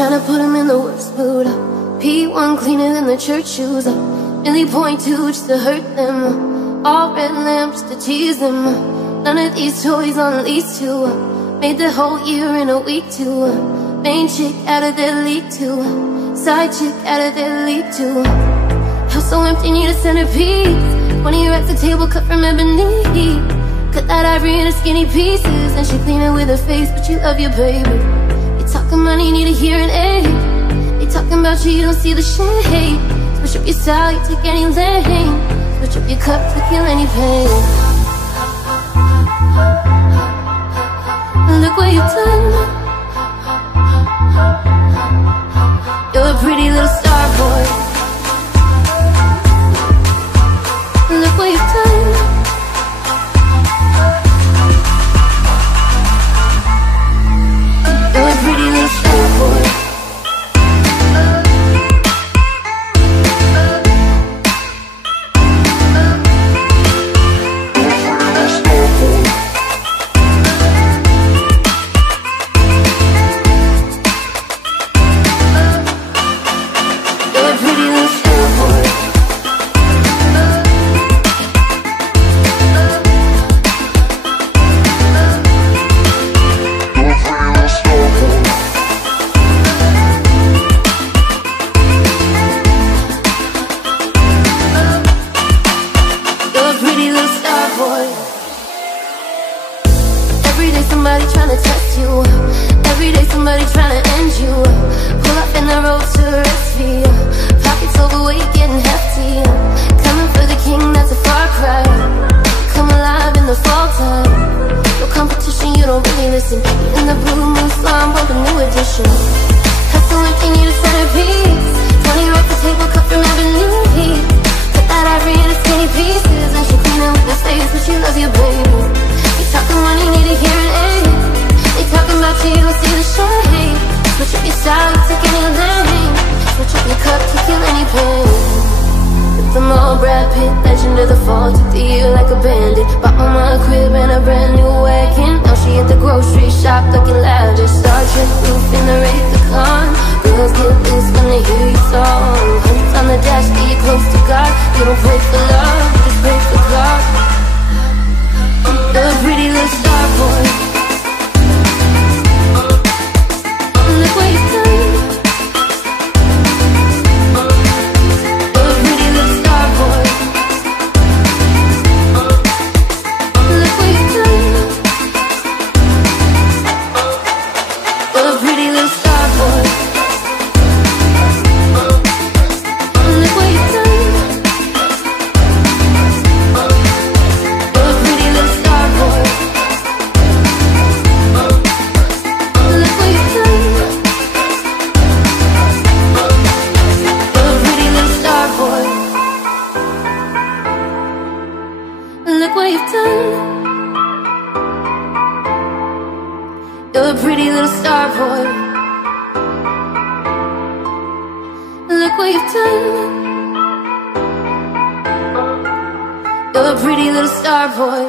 tryna put him in the worst mood. P1 cleaner than the church shoes. Really point to just to hurt them. All red lamps to tease them. None of these toys on lease too. Made the whole year in a week too. Main chick out of their league too. Side chick out of their league too. House so empty, need a centerpiece. 20 racks a table cut from ebony. Cut that ivory into skinny pieces. And she clean it with her face, but you love your baby. You talking money, need a hearing aid. They talking about you, you don't see the shade. Switch up your style, you take any lane. Switch up your cup to kill any pain. Look what you've done. You're a pretty little star boy. Look what you've done. You're a pretty little star boy. Somebody tryna test you. Every day somebody tryna end you. Pull up in the road to rescue you. Pockets overweight, getting hefty. Coming for the king, that's a far cry. Come alive in the fall time. No competition, you don't really listen. In the blue moon slime, bump a new edition. Hustle if you need a centerpiece. 20 racks the table cut from ebony. Put that ivory into skinny pieces. And she clean it with her face, but she loves your baby. Talking money, need a hearing aid. They talking about you, you don't see the shade. Switch up your style, you take any lane. Switch up your cup to kill any pain. With them all Brad Pitt, legend of the fall. Took the year like a bandit. Bought mama a crib and a brand new wagon. Now she at the grocery shop looking lavish. Star Trek roof in the Wraith-A-Con. Girls get loose when they hear your song. Hundreds on the dash, get you close to God. You don't pray for love, you just pray for God. You're a pretty little star boy. Look what you've done. You're a pretty little star boy. Look what you've done. You're a pretty little star boy. Look what you've done. Look what you've done. You're a pretty little star boy. Look what you've done. You're a pretty little star boy.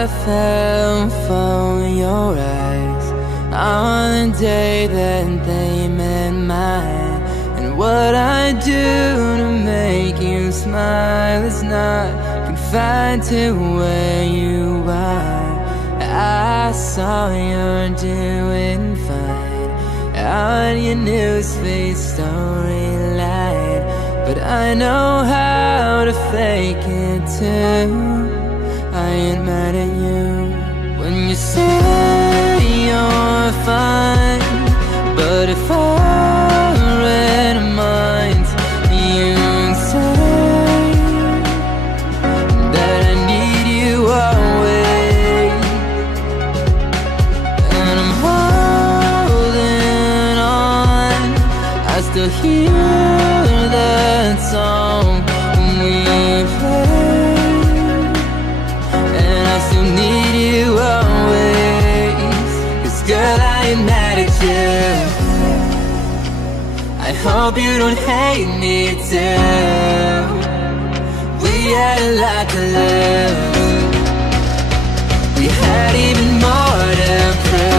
I fell for your eyes on the day that they met mine. And what I do to make you smile is not confined to where you are. I saw you're doing fine on your newsfeed storyline, but I know how to fake it too. I ain't mad at you when you say you're fine, but if I read minds, you say that I need you always, and I'm holding on. I still hear that song we play, and I still need you always. 'Cause girl, I ain't mad at you. I hope you don't hate me too. We had a lot to lose. We had even more to prove.